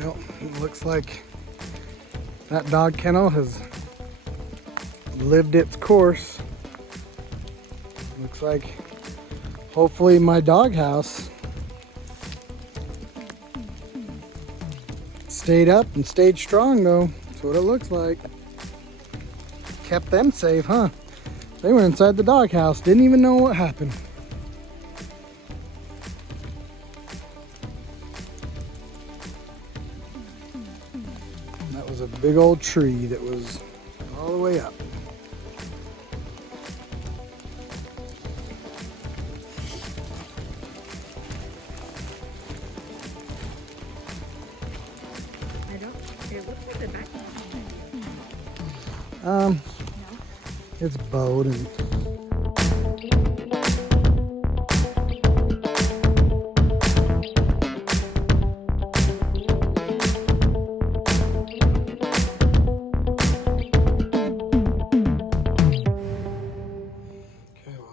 Well, it looks like that dog kennel has lived its course. Looks like hopefully my doghouse stayed up and stayed strong though. That's what it looks like. Kept them safe, huh? They were inside the doghouse, didn't even know what happened. That was a big old tree that was all the way up. It looks like the back. No. It's bowed and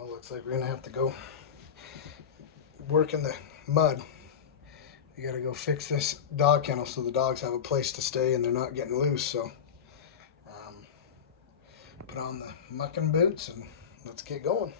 looks like we're gonna have to go work in the mud. We gotta go fix this dog kennel so the dogs have a place to stay and they're not getting loose. So put on the mucking boots and let's get going.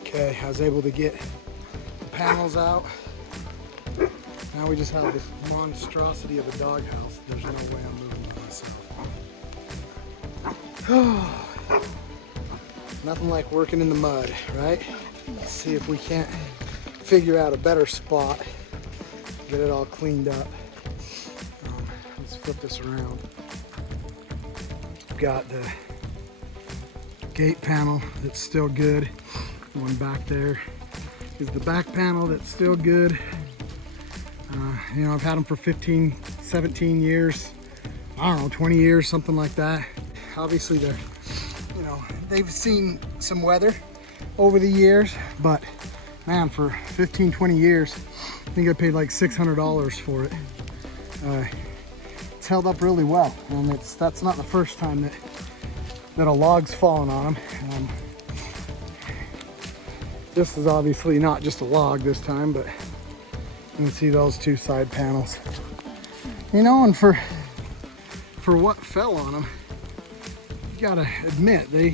Okay, I was able to get the panels out. Now we just have this monstrosity of a doghouse. There's no way I'm moving it myself. Nothing like working in the mud, right? Let's see if we can't figure out a better spot. Get it all cleaned up. Let's flip this around. We've got the gate panel that's still good. The one back there is the back panel that's still good. You know, I've had them for 15, 17 years. I don't know, 20 years, something like that. Obviously they're, you know, they've seen some weather over the years, but man, for 15, 20 years, I think I paid like $600 for it. It's held up really well, and that's not the first time that a log's fallen on them. This is obviously not just a log this time, but you can see those two side panels. You know, and for what fell on them, you gotta admit they're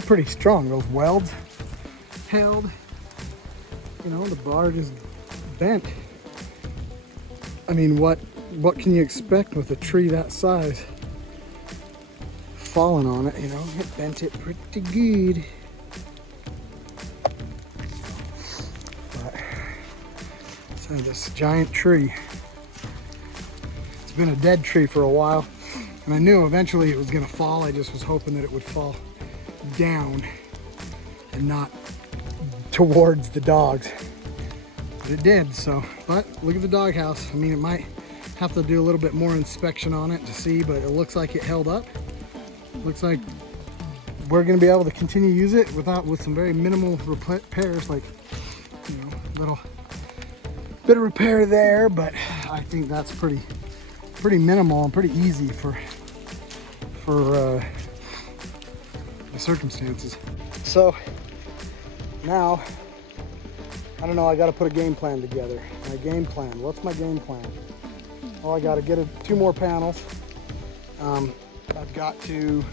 pretty strong. Those welds held. You know, the bar just bent. I mean, what can you expect with a tree that size falling on it? You know, it bent it pretty good. So this giant tree, it's been a dead tree for a while, and I knew eventually it was gonna fall. I just was hoping that it would fall down and not towards the dogs. But it did, so. But look at the doghouse. I mean, it might have to do a little bit more inspection on it to see, but it looks like it held up. Looks like we're gonna be able to continue to use it with some very minimal repairs, like, you know, little Bit of repair there, but I think that's pretty minimal and pretty easy for the circumstances. So now, I don't know, I gotta put a game plan together. My game plan, what's my game plan? Well, I gotta get 2 more panels. I've got to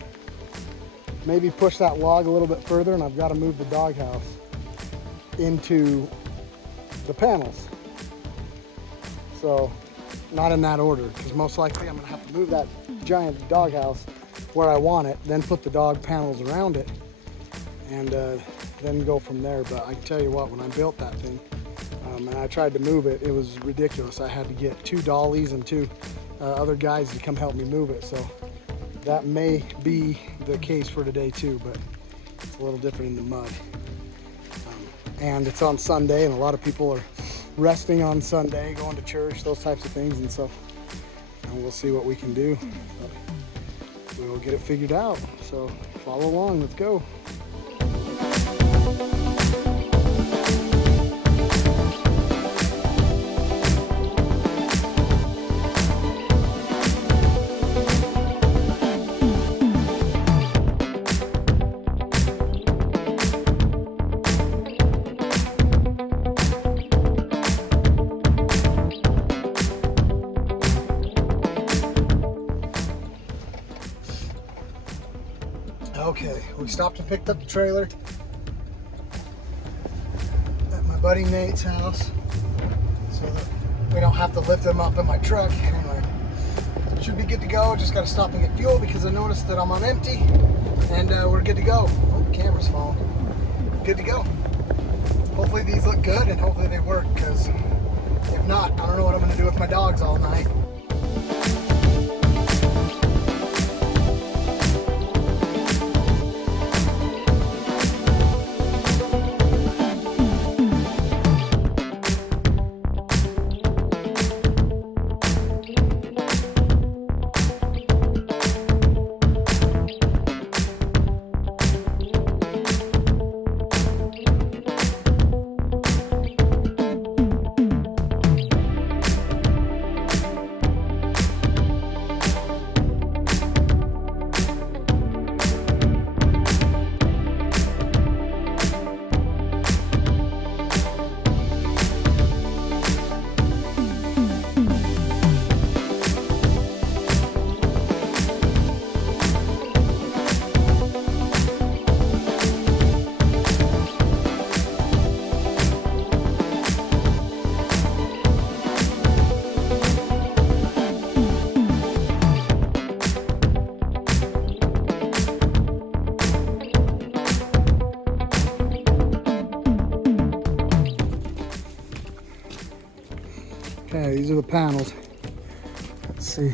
maybe push that log a little bit further, and I've got to move the doghouse into the panels. So not in that order, because most likely I'm gonna have to move that giant doghouse where I want it, then put the dog panels around it, and then go from there. But I can tell you what, when I built that thing, and I tried to move it, it was ridiculous. I had to get 2 dollies and 2 other guys to come help me move it. So that may be the case for today too, but it's a little different in the mud. And it's on Sunday, and a lot of people are resting on Sunday, going to church, those types of things, and so we'll see what we can do. But we will get it figured out. So follow along, let's go. Okay, we stopped and picked up the trailer at my buddy Nate's house so that we don't have to lift them up in my truck. Anyway, should be good to go. Just got to stop and get fuel because I noticed that I'm on empty, and we're good to go. Oh, the camera's falling. Good to go. Hopefully these look good and hopefully they work, because if not, I don't know what I'm going to do with my dogs all night. Okay, these are the panels. Let's see.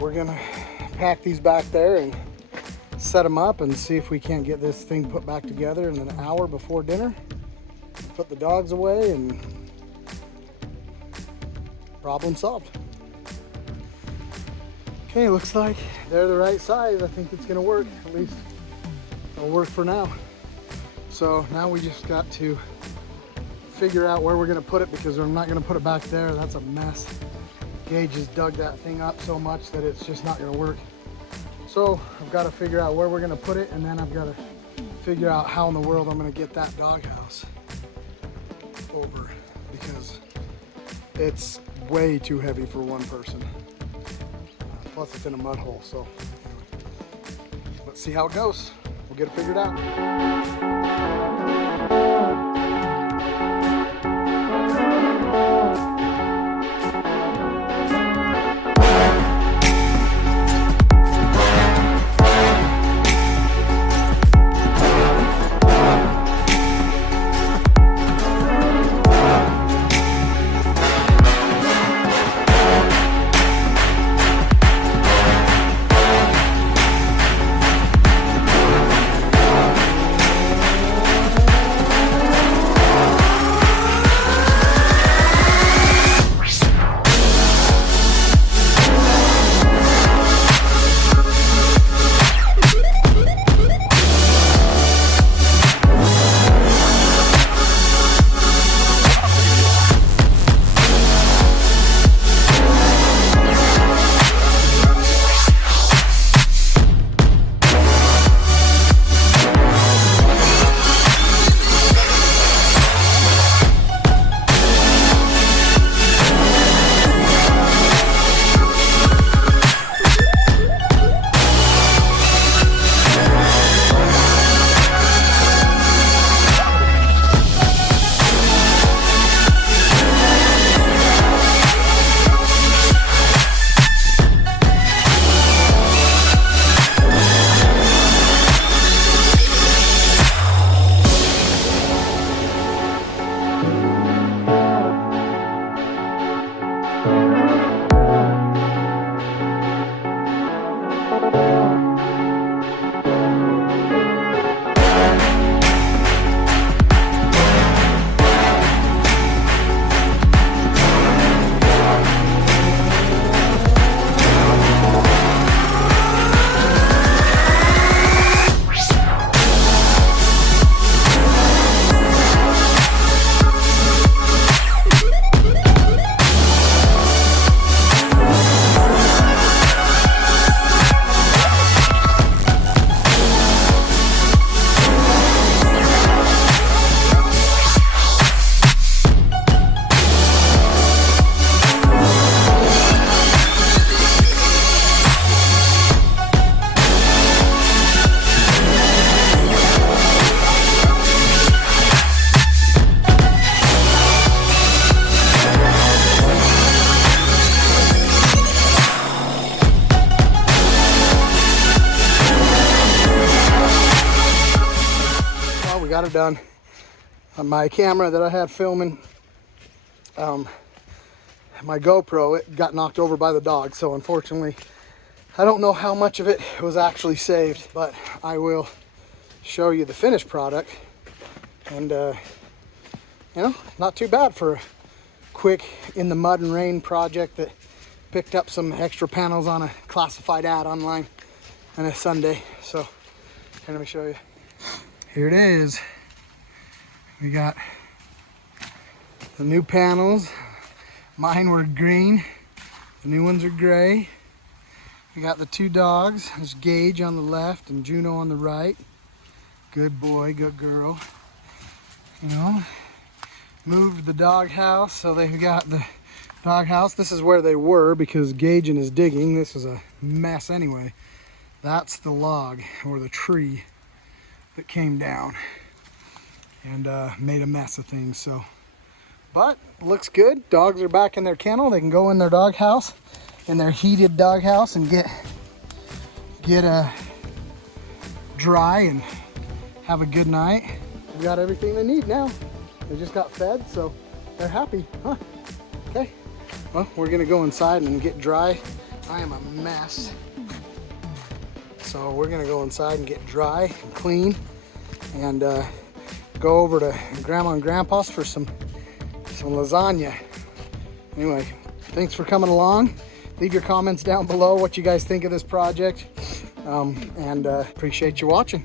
We're gonna pack these back there and set them up and see if we can't get this thing put back together in an hour before dinner. Put the dogs away and problem solved. Okay, looks like they're the right size. I think it's gonna work. At least it'll work for now. So now we just got to figure out where we're gonna put it, because I'm not gonna put it back there. That's a mess. Gage has dug that thing up so much that it's just not going to work. So I've got to figure out where we're going to put it, and then I've got to figure out how in the world I'm going to get that doghouse over, because it's way too heavy for one person. Plus it's in a mud hole. So anyway, let's see how it goes. We'll get it figured out. Got it done. My camera that I had filming, my GoPro, it got knocked over by the dog, so unfortunately I don't know how much of it was actually saved, but I will show you the finished product. And you know, not too bad for a quick in the mud and rain project that picked up some extra panels on a classified ad online on a Sunday. So here, let me show you. Here it is. We got the new panels. Mine were green. The new ones are gray. We got the two dogs. There's Gage on the left and Juno on the right. Good boy, good girl. You know, moved the dog house, so they've got the dog house. This is where they were because Gage and his digging. This is a mess anyway. That's the log or the tree that came down and made a mess of things. So, but looks good. Dogs are back in their kennel. They can go in their dog house, in their heated dog house, and get dry and have a good night. We got everything they need now. They just got fed, so they're happy, huh? Okay. Well, we're gonna go inside and get dry. I am a mess. So we're gonna go inside and get dry and clean and go over to Grandma and Grandpa's for some lasagna. Anyway, thanks for coming along. Leave your comments down below what you guys think of this project, and appreciate you watching.